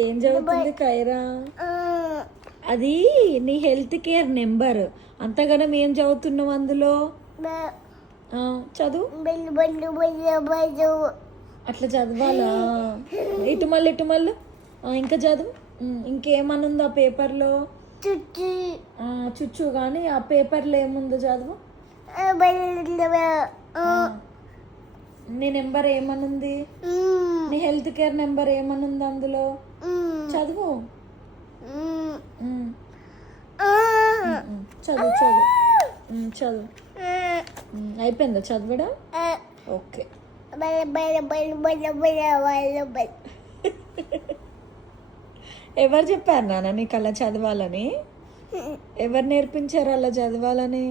ఏం చదువుతుంది కైరా? అది నీ హెల్త్ కేర్ నెంబర్. అంతగానం ఏం చదువుతున్నావు అందులో? చదువు. అట్లా చదవాలా? ఇటు మళ్ళీ ఇంకా చదువు. ఇంకేమన్నా ఉందా పేపర్లో? చుచ్చు కానీ ఆ పేపర్లో ఏముందో చదువు. నీ నెంబర్ ఏమనుంది? నీ హెల్త్ కేర్ నెంబర్ ఏమనుంది అందులో? చదువు. చదువు చదువు చదువు. అయిపోయిందా చదవడం? ఓకే. ఎవరు చెప్పారు నాన్న నీకు అలా చదవాలని? ఎవరు నేర్పించారు అలా చదవాలని?